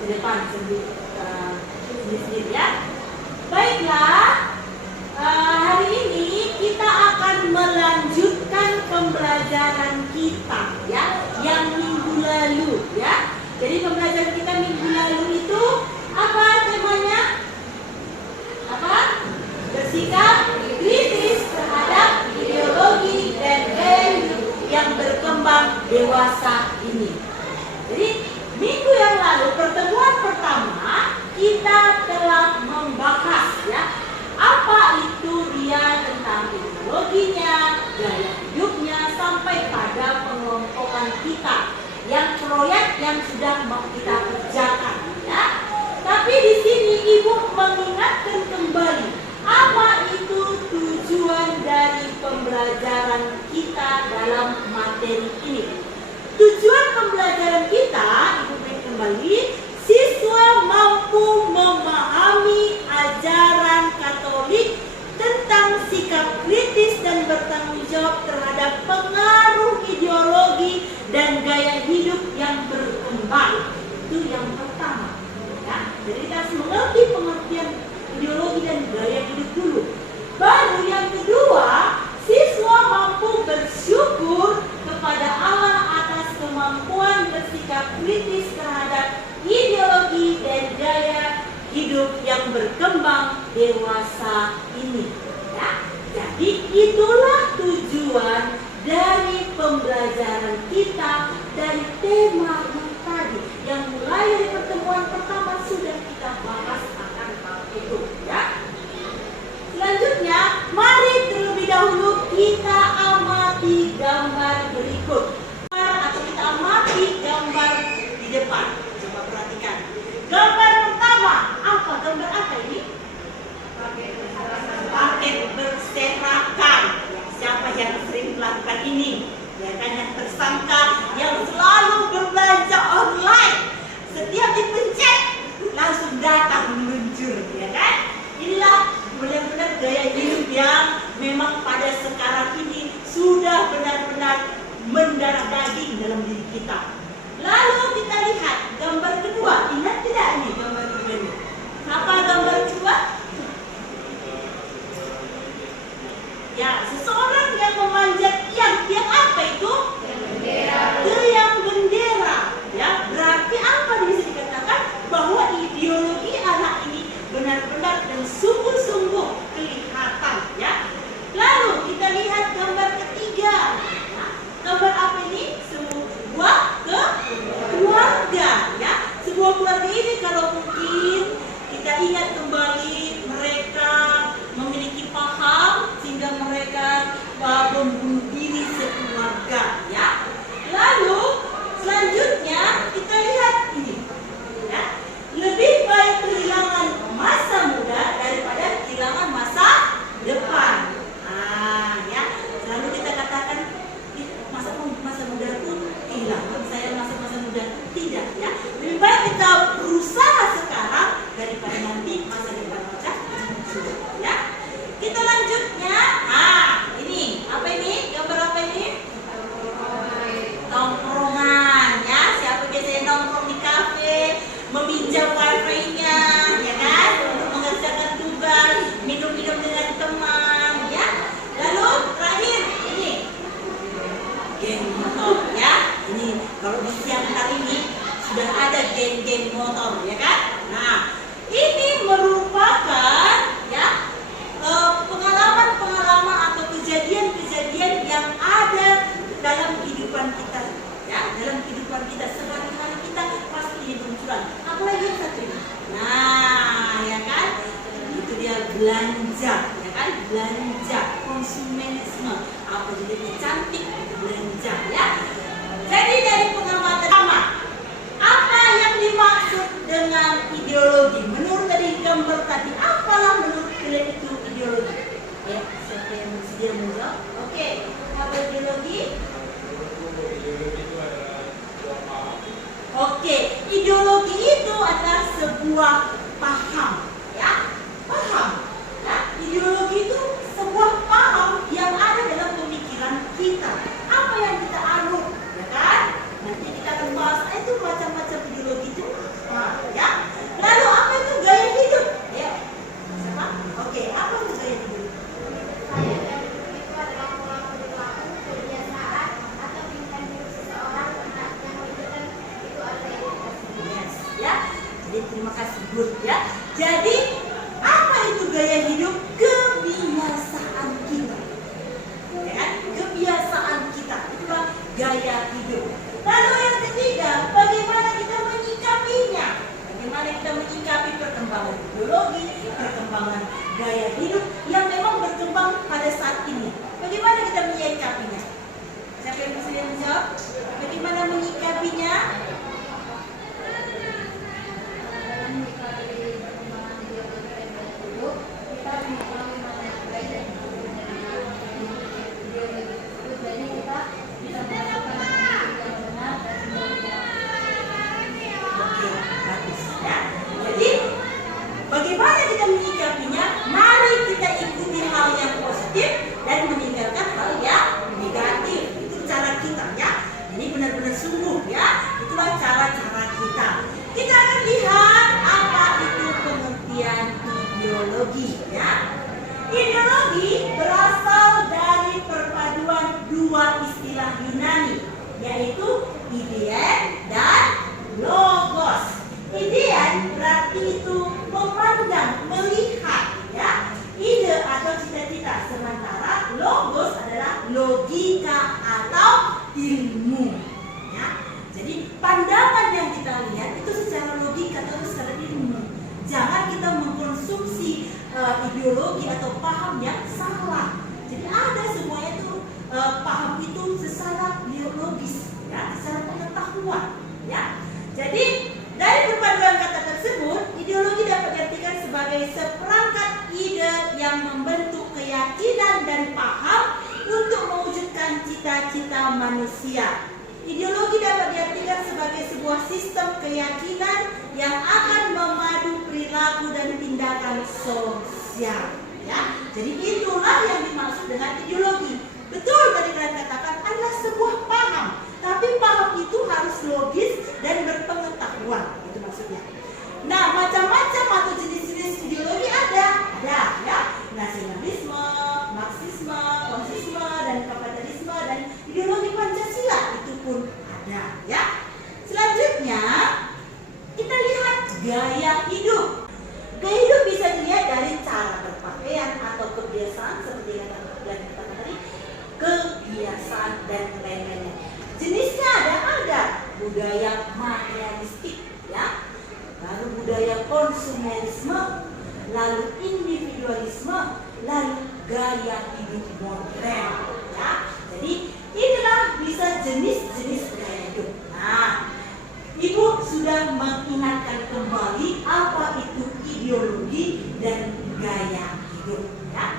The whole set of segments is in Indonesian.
di depan sendiri ya. Baiklah, hari ini kita akan melanjutkan pembelajaran kita ya, yang minggu lalu ya. Jadi pembelajaran kita minggu lalu itu apa temanya? Apa? Bersikap kritis terhadap ideologi dan gaya hidup yang berkembang dewasa ini. Jadi minggu yang lalu, pertemuan pertama, kita telah membahas ya, apa itu dia tentang ideologinya, gaya hidupnya, sampai pada pengelompokan kita yang proyek yang sudah mau kita kerjakan ya. Tapi di sini Ibu mengingatkan kembali apa itu tujuan dari pembelajaran kita dalam materi ini. Tujuan pembelajaran kita, Ibu beri kembali, siswa mampu memahami ajaran Katolik tentang sikap kritis dan bertanggung jawab terhadap pengaruh ideologi dan gaya hidup yang berkembang. Itu yang pertama. Ya, jadi kita harus mengerti pengertian ideologi dan gaya hidup dulu. Baru yang kedua, siswa mampu bersyukur kepada Allah atas kemampuan bersikap kritis terhadap ideologi dan gaya hidup yang berkembang dewasa ini. Ya, jadi itulah tujuan dari pembelajaran kita dari tema yang tadi, yang mulai dari pertemuan pertama sudah kita bahas akan hal itu. Ya. Selanjutnya, mari terlebih dahulu kita amati gambar berikut. Atau kita amati gambar di depan. Coba perhatikan. Gambar pertama, apa? Gambar apa ini? Paket berserakan. Siapa yang sering melakukan ini? Ya kan, yang tersangka yang selalu berbelanja online. Setiap dipencet langsung datang meluncur, ya kan? Inilah benar-benar gaya hidup yang memang pada sekarang ini sudah benar-benar mendarah daging dalam diri kita. Lalu kita lihat gambar kedua. Ingat tidak ini gambar kedua ini? Apa gambar kedua? Ya, seseorang yang memanjat tiang apa itu? Bendera. Tiang bendera. Ya, berarti apa bisa dikatakan bahwa ideologi anak ini benar-benar dan sungguh-sungguh kelihatan ya. Lalu kita lihat gambar ketiga. Nah, gambar apa ini? Sebuah keluarga ya. Sebuah keluarga ini kalau mungkin kita ingat kembali, mereka memiliki paham sehingga mereka membunuh diri sekeluarga ya. Lalu selanjutnya kita lihat ini ya. Lebih baik kehilangan masa muda daripada kehilangan masa depan. Ya, selalu kita katakan masa muda itu hilang. Saya masa muda tidak ya. Lebih baik kita berusaha sekarang daripada nanti masa depan kita sudah ya. Kita lanjutnya. Ini apa ini? Gambar apa ini? Tongkrongan ya. Siapa biasanya nongkrong di kafe, meminjam wifi-nya, ya kan, untuk mengerjakan tugas, minum-minum dengan teman, ya. Lalu terakhir ini geng motor, ya. Ini kalau di siang hari ini sudah ada geng-geng motor, ya kan. Nah, ini merupakan ya pengalaman-pengalaman atau kejadian-kejadian yang ada dalam kehidupan kita, ya, dalam kehidupan kita sehari-hari kita pasti bermunculan. Apalagi yang satu ini. Nah, ya kan, itu dia belanja, ya kan, belanja, konsumenisme. Apa jadi cantik itu belanja, ya. Jadi dari pengamatan pertama, apa yang dimaksud dengan ideologi? Menurut dari gambar tadi, apalah menurut kalian itu ideologi? Ya, siapa yang bersedia menjawab? Oke, apa ideologi? Oke, ideologi itu adalah sebuah paham, ya, paham. Ya, ideologi itu sebuah paham yang ada dalam pemikiran kita. Apa yang kita anut, ya kan? Nanti kita akan bahas itu macam-macam ideologi itu. Ya, Lalu apa itu gaya hidup? Ayo, siapa? Oke, apa itu gaya hidup? Gaya hidup itu adalah pola perilaku, kebiasaan, atau pilihan hidup seseorang yang menunjukkan itu adalah identitas. Yes, ya. Jadi terima kasih Bud ya. Jadi apa itu gaya hidup? Kebiasaan kita. Ya kan? Kebiasaan kita itulah gaya hidup. Lalu yang ketiga, bagaimana kita menyikapinya? Bagaimana kita menyikapi perkembangan ideologi, perkembangan gaya hidup yang memang berkembang pada saat ini? Bagaimana kita menyikapinya? Siapa yang bisa menjawab? Bagaimana menyikapinya? Dalam menyikapi perkembangan ideologi dan gaya hidup, kita mengetahui mana yang baik dan yang buruk dari ideologi tersebut. Jadi kita bisa melakukan pilihan yang benar dan yang Oke, bagus ya. Jadi bagaimana kita menyikapinya? Mari kita ikuti hal yang positif dan meninggalkan hal yang negatif. Itu cara kita ya. Ini benar-benar sungguh ya. Itulah cara-cara kita. Kita akan lihat apa itu pengertian ideologi ya. Ideologi berasal dari perpaduan dua istilah Yunani, yaitu idean dan logos. Idean berarti itu memandang, melihat ya, ide atau cita-cita, sementara logos adalah logika atau ilmu ya. Jadi pandangan yang kita lihat itu secara logika atau secara ilmu. Jangan kita mengkonsumsi ideologi atau paham yang salah. Jadi ada semuanya itu paham itu secara biologis ya, secara pengetahuan ya. Jadi dari perpaduan kata tersebut, ideologi dapat diartikan sebagai seperangkat ide yang membentuk keyakinan dan paham untuk mewujudkan cita-cita manusia. Ideologi dapat diartikan sebagai sebuah sistem keyakinan yang akan memadu perilaku dan tindakan sosial. Ya, jadi itulah yang dimaksud dengan ideologi. Betul tadi kalian katakan adalah sebuah paham, tapi paham itu harus logis dan berpengetahuan. Itu maksudnya. Nah, macam-macam atau jenis-jenis ideologi ada ya. Nasionalisme, Marxisme, Konsisme, dan kapitalisme, dan ideologi Pancasila itu pun ada ya. Selanjutnya kita lihat gaya hidup. Gaya hidup bisa dilihat dari cara berpakaian atau kebiasaan seperti yang kita tadi, kebiasaan dan lain-lainnya. Jenisnya ada budaya materialistik ya, lalu budaya konsumerisme, lalu individualisme, lalu gaya hidup modern ya. Jadi inilah bisa jenis-jenis gaya hidup. Nah, Ibu sudah mengingatkan kembali apa itu ideologi dan gaya hidup ya.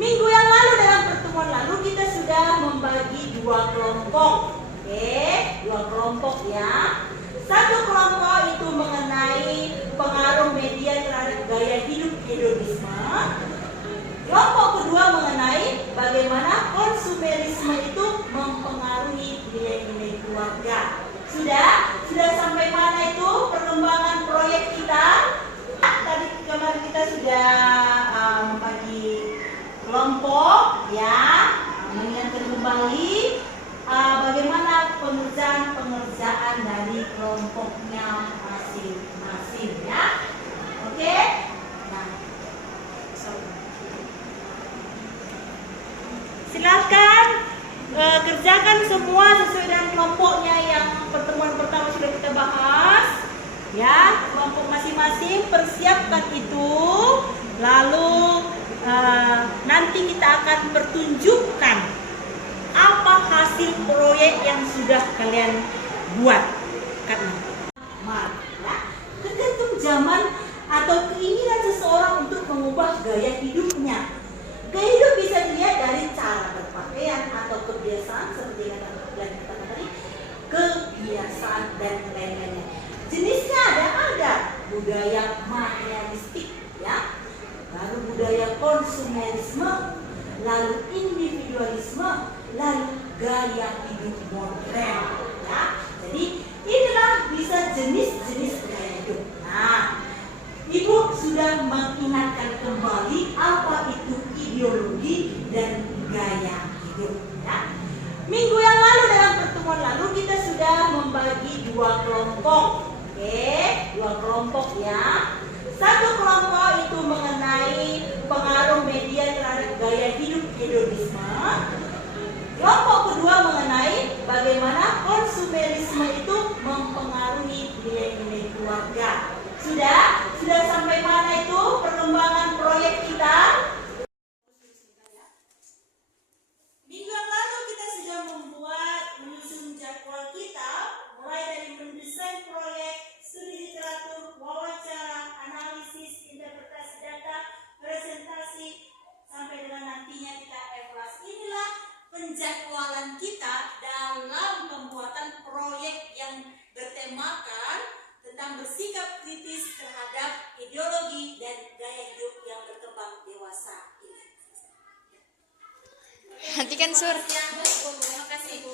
Minggu yang lalu dalam pertemuan lalu kita sudah membagi dua kelompok. Oke, dua kelompok ya. Satu kelompok itu mengenai pengaruh media terhadap gaya hidup hedonisme. Kelompok kedua mengenai bagaimana konsumerisme itu mempengaruhi nilai-nilai keluarga. Sudah sampai mana itu perkembangan proyek kita? Tadi kemarin kita sudah membagi kelompok ya, mengingatkan kembali bagaimana pengerjaan dari kelompoknya masing-masing ya. Oke? Nah, silakan kerjakan semua sesuai dengan kelompoknya yang pertemuan pertama sudah kita bahas ya. Kelompok masing-masing persiapkan itu, lalu nanti kita akan pertunjukkan apa hasil proyek yang sudah kalian buat. Karena ya, tergantung zaman atau keinginan seseorang untuk mengubah gaya hidupnya. Gaya hidup bisa dilihat dari cara berpakaian atau kebiasaan seperti yang kita tadi, kebiasaan dan lain-lainnya. Jenisnya ada budaya materialistik ya, lalu budaya konsumerisme, lalu individualisme, lalu gaya hidup modern ya. Jadi inilah bisa jenis-jenis gaya hidup. Nah, dua kelompok. Oke, dua kelompok ya. Satu kelompok itu mengenai pengaruh media terhadap gaya hidup hedonisme. Kelompok kedua mengenai bagaimana konsumerisme itu mempengaruhi nilai-nilai keluarga. Sudah sampai mana itu perkembangan proyek kita? Minggu yang lalu kita sudah menyusun jadwal kita, mulai dari mendesain proyek, studi literatur, wawancara, analisis, interpretasi data, presentasi, sampai dengan nantinya kita evaluasi. Inilah penjadwalan kita dalam pembuatan proyek yang bertemakan tentang bersikap kritis terhadap ideologi dan gaya hidup yang berkembang dewasa ini. Hentikan Sur. Terima kasih Bu.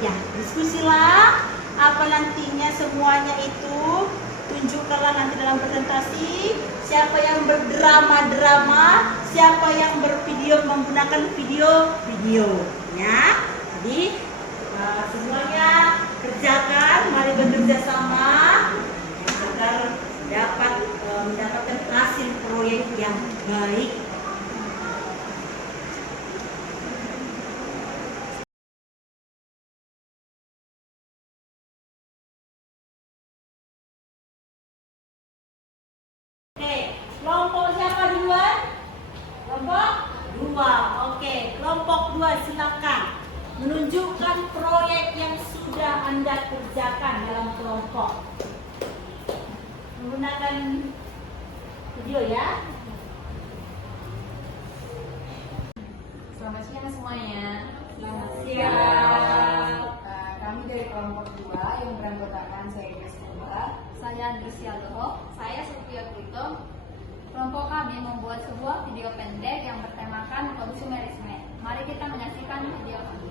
Ya, diskusilah apa nantinya semuanya itu. Tunjukkanlah nanti dalam presentasi siapa yang berdrama-drama, siapa yang bervideo menggunakan video ya. Jadi semuanya kerjakan, mari bekerja sama agar dapat mendapatkan hasil proyek yang baik. Oke, kelompok siapa duluan? Kelompok 2. Oke, kelompok 2 silakan menunjukkan proyek yang sudah Anda kerjakan dalam kelompok. Menggunakan video ya. Selamat siang semuanya. Selamat siang. Kami dari kelompok 2 yang beranggotakan saya Grace Kumba, saya Andresia Loho, saya Sofia Kuito. Kelompok kami membuat sebuah video pendek yang bertemakan konsumerisme. Mari kita menyaksikan video kami.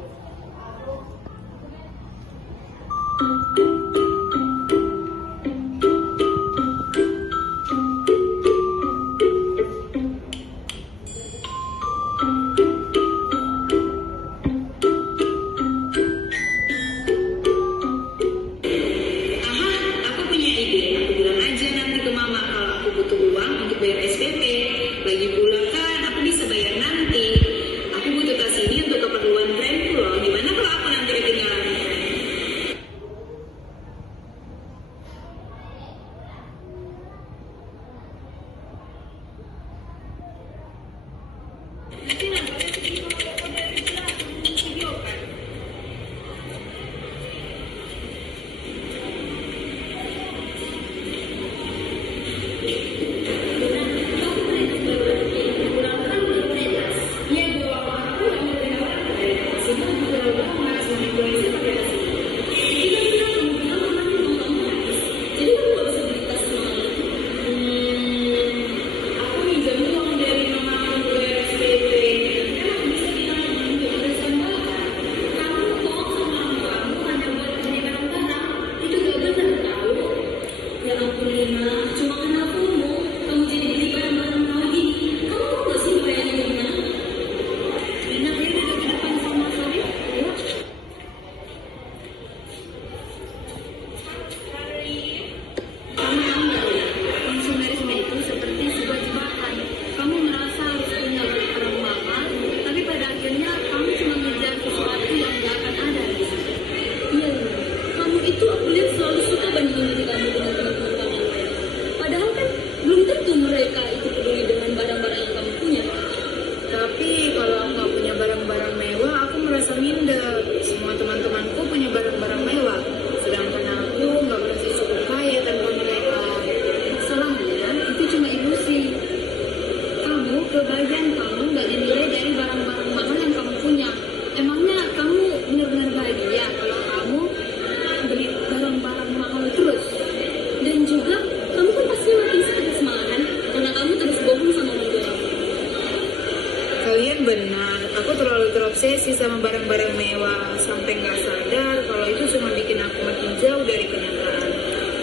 terobsesi sama barang-barang mewah sampai nggak sadar kalau itu cuma bikin aku makin jauh dari kenyataan.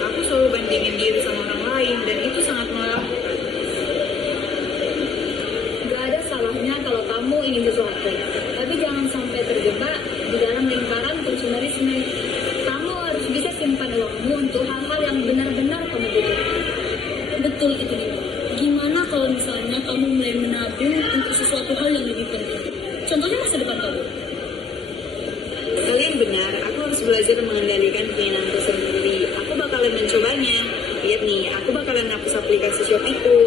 Aku selalu bandingin diri sama orang lain dan itu sangat melelahkan. Gak ada salahnya kalau kamu ingin sesuatu, tapi jangan sampai terjebak di dalam lingkaran konsumerisme. kamu mulai menabung untuk sesuatu hal yang lebih penting. Contohnya masa depan kamu. Kalian benar, aku harus belajar mengendalikan keinginanku sendiri. Aku bakalan mencobanya. Lihat nih, aku bakalan hapus aplikasi Shopee-ku.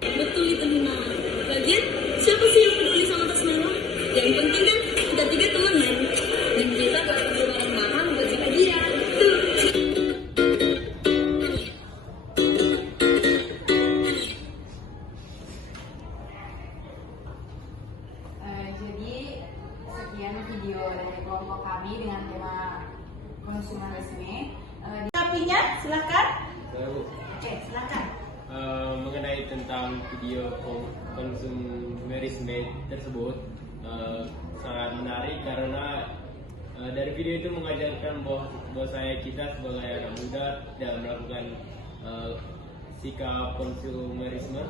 Betul itu Nina. Lagian, siapa sih yang peduli sama tas mewah? Yang penting kan kita tiga temenan. Dan kita gak perlu barang mahal buat siapa dia. Tuh. Jadi sekian video dari kelompok kami dengan tema konsumerisme. Kopinya, silakan. Lalu, Oke, silakan. mengenai tentang video konsumerisme tersebut sangat menarik karena dari video itu mengajarkan bahwa kita sebagai anak muda tidak melakukan sikap konsumerisme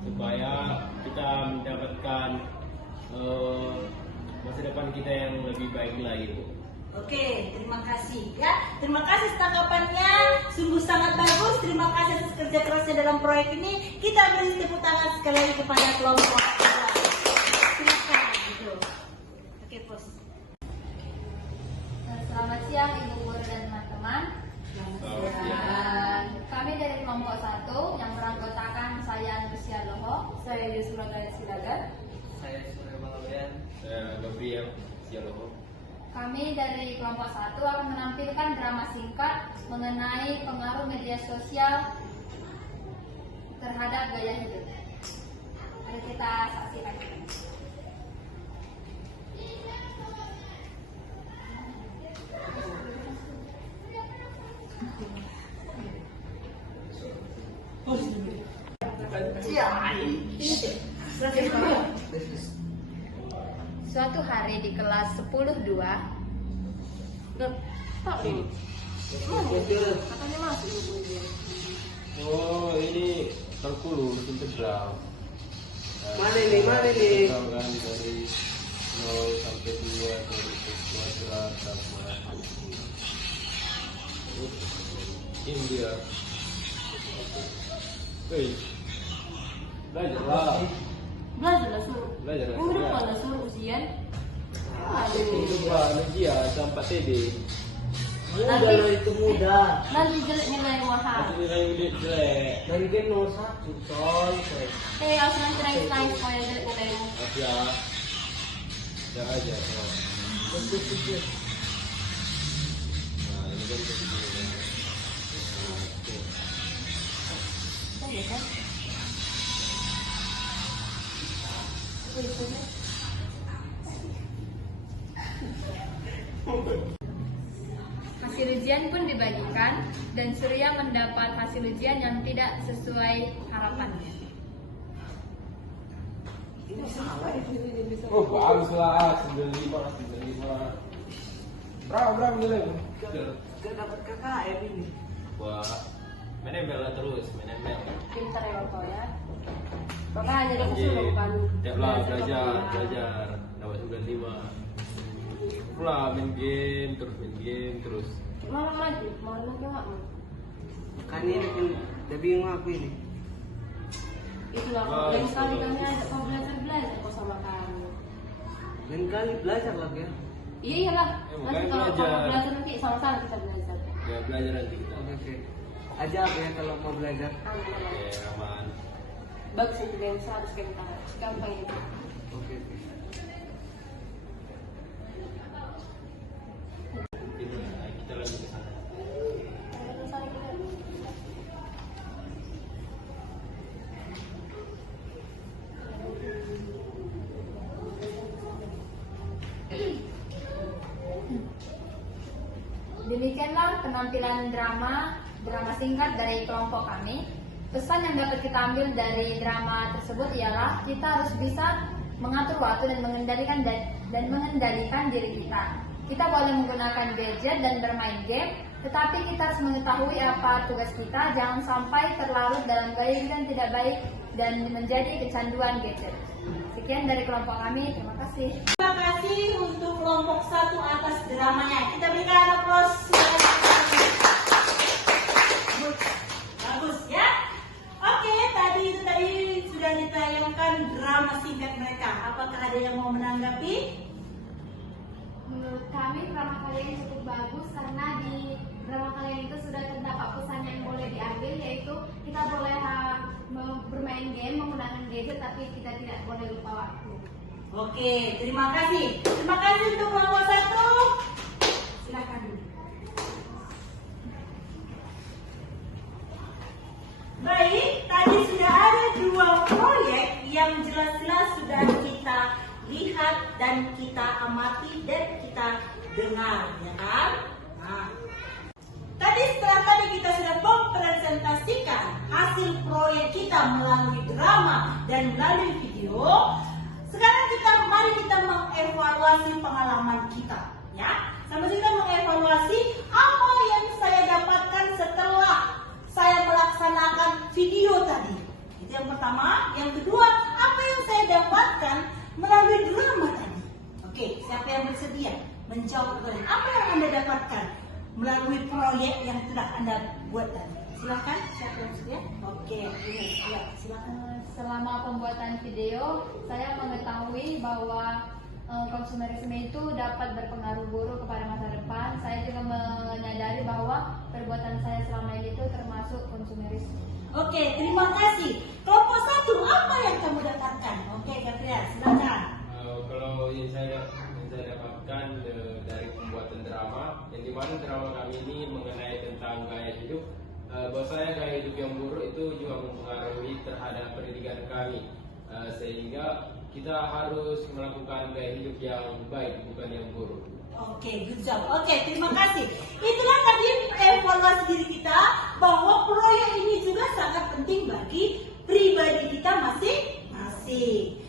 supaya kita mendapatkan masa depan kita yang lebih baik lagi, Bu. Oke, terima kasih ya. Terima kasih tanggapannya, sungguh sangat bagus. Terima kasih atas kerja kerasnya dalam proyek ini. Kita beri tepuk tangan sekali lagi kepada kelompok. Silakan gitu. Oke, Bos. Selamat siang Ibu Guru dan teman-teman. Selamat siang. Dan kami dari kelompok 1 yang beranggotakan saya Nusia Loho, saya Yusra Gayat Silagan. Saya Surya Malawian. Saya Gabriel Sialoho. Kami dari kelompok 1 akan menampilkan drama singkat mengenai pengaruh media sosial terhadap gaya hidup. Mari kita saksikan. Suatu hari di kelas 10-2 Oh, ini kalkulus integral. Mana ini? Integral kan dari 0 sampai 2 dari x kuadrat tambah ini dia. Wih, belajar lah. Belajarlah suruh. Belajar lah. Udah pada suruh ujian. Itu Pak, Najia sampai TD. Muda loh itu muda. Nanti jelek nilai mahal. Tapi nilai udah jelek. Dari game nomor 1 coy. Harus nanti naik supaya jelek nilaimu. Aja. Udah aja. Betul. Nah, ini kan kita begini. Iya kan? Hasil ujian pun dibagikan dan Surya mendapat hasil ujian yang tidak sesuai harapannya. Oh, bagus lah. 95. Berapa nilai? Gak dapat KKM ini. Wah, menembel lah terus, menembel. Pintar ya Bapak ya. Bapak hanya dapat suruh bukan. Tiap lah belajar. Dapat 95. Pula main game terus. Malam lagi nggak mau. Kan ini pun udah bingung aku ini. Itulah Wah, lain sekali itu kami bagus. ada kau belajar kok sama kamu. Lain kali belajar lagi ya. Iyalah. Makanya Nanti kalau belajar. kamu belajar nanti sama-sama kita belajar. Ya belajar nanti kita. Oke. Aja apa ya kalau mau belajar. Aman. Oke, aman. Bagus itu yang 100 kita. Gampang itu. Oke. Kita lagi ke sana. Demikianlah penampilan drama singkat dari kelompok kami. Pesan yang dapat kita ambil dari drama tersebut ialah kita harus bisa mengatur waktu dan mengendalikan diri kita. Kita boleh menggunakan gadget dan bermain game, tetapi kita harus mengetahui apa tugas kita. Jangan sampai terlarut dalam gaya hidup yang tidak baik dan menjadi kecanduan gadget. Sekian dari kelompok kami. Terima kasih. Terima kasih untuk kelompok 1 atas dramanya. Kita berikan aplaus. feedback mereka. Apakah ada yang mau menanggapi? Menurut kami drama kalian cukup bagus karena di drama kalian itu sudah terdapat pesan yang boleh diambil, yaitu kita boleh bermain game menggunakan gadget tapi kita tidak boleh lupa waktu. Oke, terima kasih. Terima kasih untuk kelompok 1. Silakan. Baik, tadi sudah ada 2 proyek yang jelas-jelas sudah kita lihat dan kita amati dan kita dengar, ya kan? Nah, tadi kita sudah mempresentasikan hasil proyek kita melalui drama dan melalui video. Sekarang mari kita mengevaluasi pengalaman kita, ya. Sama kita mengevaluasi apa yang saya dapatkan setelah saya melaksanakan video tadi. Itu yang pertama. Yang kedua, apa yang saya dapatkan melalui drama tadi. Oke, siapa yang bersedia menjawab pertanyaan? Apa yang Anda dapatkan melalui proyek yang sudah Anda buat tadi? Silakan, siapa yang bersedia? Oke, silakan. Selama pembuatan video, saya mengetahui bahwa konsumerisme itu dapat berpengaruh buruk kepada masa depan. Saya juga menyadari bahwa perbuatan saya selama ini itu termasuk konsumerisme. Oke, terima kasih. Kelompok 1, apa yang kamu dapatkan? Oke, Katria, silakan. Kalau yang saya dapatkan dari pembuatan drama, yang dimana drama kami ini mengenai tentang gaya hidup, bahwa saya gaya hidup yang buruk itu juga mempengaruhi terhadap pendidikan kami, sehingga kita harus melakukan gaya hidup yang baik, bukan yang buruk. Oke, good job. Oke, terima kasih. Itulah tadi evaluasi diri kita bahwa proyek ini juga sangat penting bagi pribadi kita masing-masing.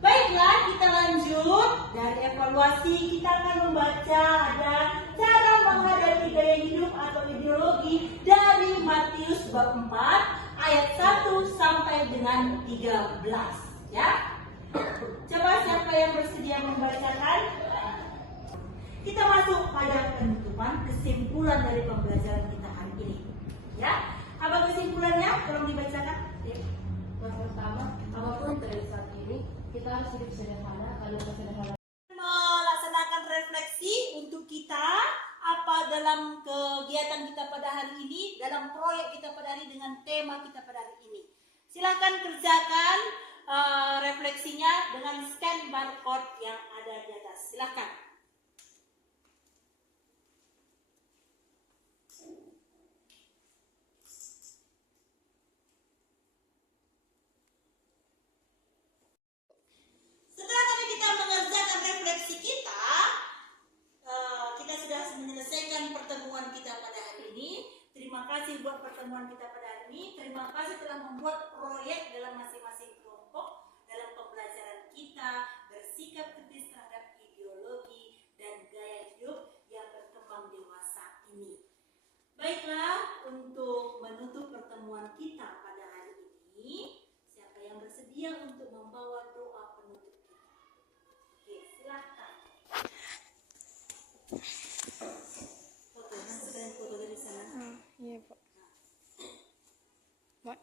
Baiklah, kita lanjut. Dari evaluasi kita akan membaca ada cara menghadapi gaya hidup atau ideologi dari Matius bab 4 ayat 1 sampai dengan 13, ya. Coba siapa yang bersedia membacakan? Kita masuk pada penutupan kesimpulan dari pembelajaran kita hari ini, ya. Apa kesimpulannya? Tolong dibacakan. Yang pertama, apapun terjadi saat ini, kita harus hidup sederhana. Kalau kesederhanaan Melaksanakan refleksi untuk kita apa dalam kegiatan kita pada hari ini, dalam proyek kita pada hari ini, dengan tema kita pada hari ini. Silakan kerjakan refleksinya dengan scan barcode yang ada di atas. Silakan. Setelah tadi kita mengerjakan refleksi kita sudah menyelesaikan pertemuan kita pada hari ini. Terima kasih buat pertemuan kita pada hari ini. Terima kasih telah membuat proyek dalam masing-masing kelompok dalam pembelajaran kita bersikap kritis terhadap ideologi dan gaya hidup yang berkembang dewasa ini. Baiklah, untuk menutup pertemuan kita pada hari ini, siapa yang bersedia untuk membawa doa penutup kita? Oke, silakan. Foto, nanti kalian foto dari sana. Iya, Pak. Mak.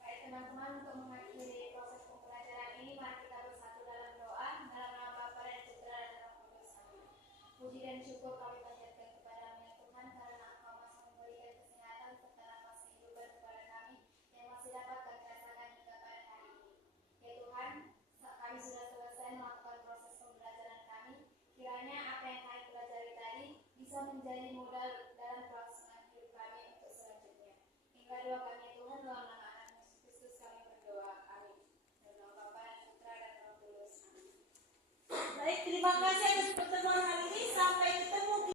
Baik teman-teman, untuk mengakhiri proses pembelajaran ini, mari kita bersatu dalam doa dalam nama Bapa dan Putra dan Roh Kudus. Amin. Puji dan syukur kami panjatkan kepada-Mu ya Tuhan, karena Engkau masih memberikan kesehatan serta nafas kehidupan kepada kami yang masih dapat kami rasakan hingga pada hari ini. Ya Tuhan, kami sudah selesai melakukan proses pembelajaran kami. Kiranya apa yang kami pelajari tadi bisa menjadi modal dalam pelaksanaan hidup kami untuk selanjutnya. Hingga doa kami ya Tuhan, dalam nama Anak Yesus Kristus kami berdoa. Amin. Dalam nama Bapa dan Putra dan Roh Kudus. Amin. Baik, terima kasih atas pertemuan hari ini. Sampai ketemu